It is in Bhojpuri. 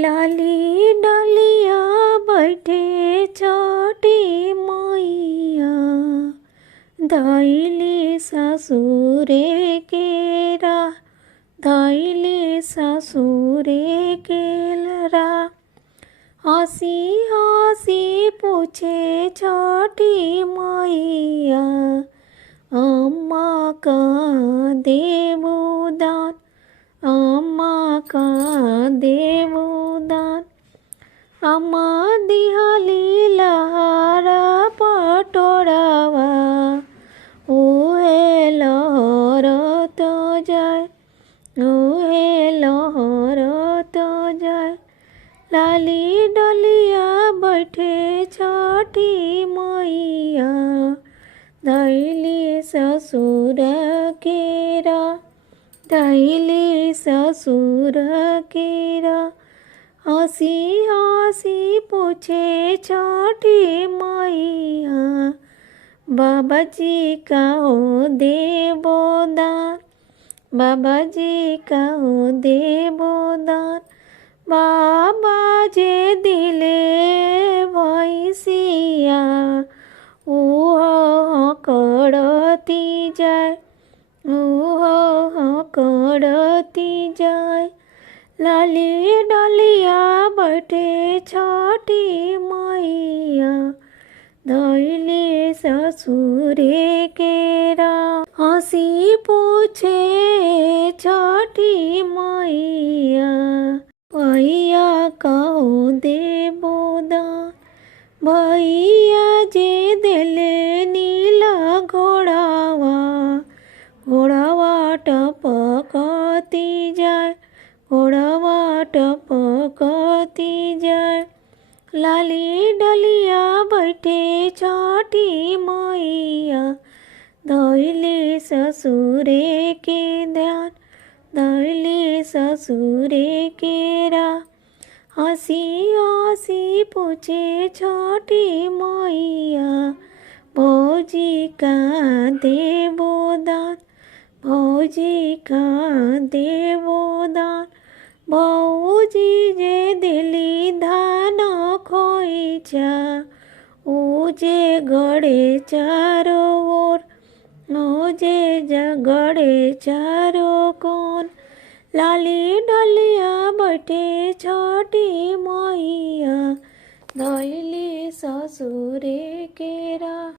लाली डलिया बैठे छोटी मैया, धैली ससुरे केरा, धैली ससुरे केलरा। हंसी हंसी पूछे छोटी मैया, अम्मा कहाँ देवू दान, अम्मा कहाँ देवू दान। अम्मा दिहाली लहरा पटोरावा, ओहे लहर तो जाए, ओहे लहर तो जाए। लाली डलिया बैठे छोटी मैया, धैली ससुर केरा, धैली ससुर केरा। हंसी हंसी पूछे छोटी मैया, बाबा जी का हो देवो दान, बाबा जी का हो देवो दान। बाबा जे दिले भैंसिया, ओह करती जाए, ओह करती जाए। लाली डलिया बैठे छोटी मैया, धैली ससुरे केरा। हंसी पूछे छोटी मैया, भैया कहो देवो दान, भैया जे दिले नीला घोड़ावा, घोड़ावा टपकती जाए, घोड़ावा टपकती जाए। लाली डलिया बैठे छोटी मैया, धैली ससुरे के ध्यान, धैली ससुरे केरा। हंसी हंसी पूछे छोटी मैया, भौजी का देवो दान, भौजी का देवो दान। भौजी जे दिली धान खोइचा, ओ जे गड़े चारो ओर, ओ जे गड़े चारो कोन। लाली डलिया बैठे छोटी मैया, धैली ससुरे केरा।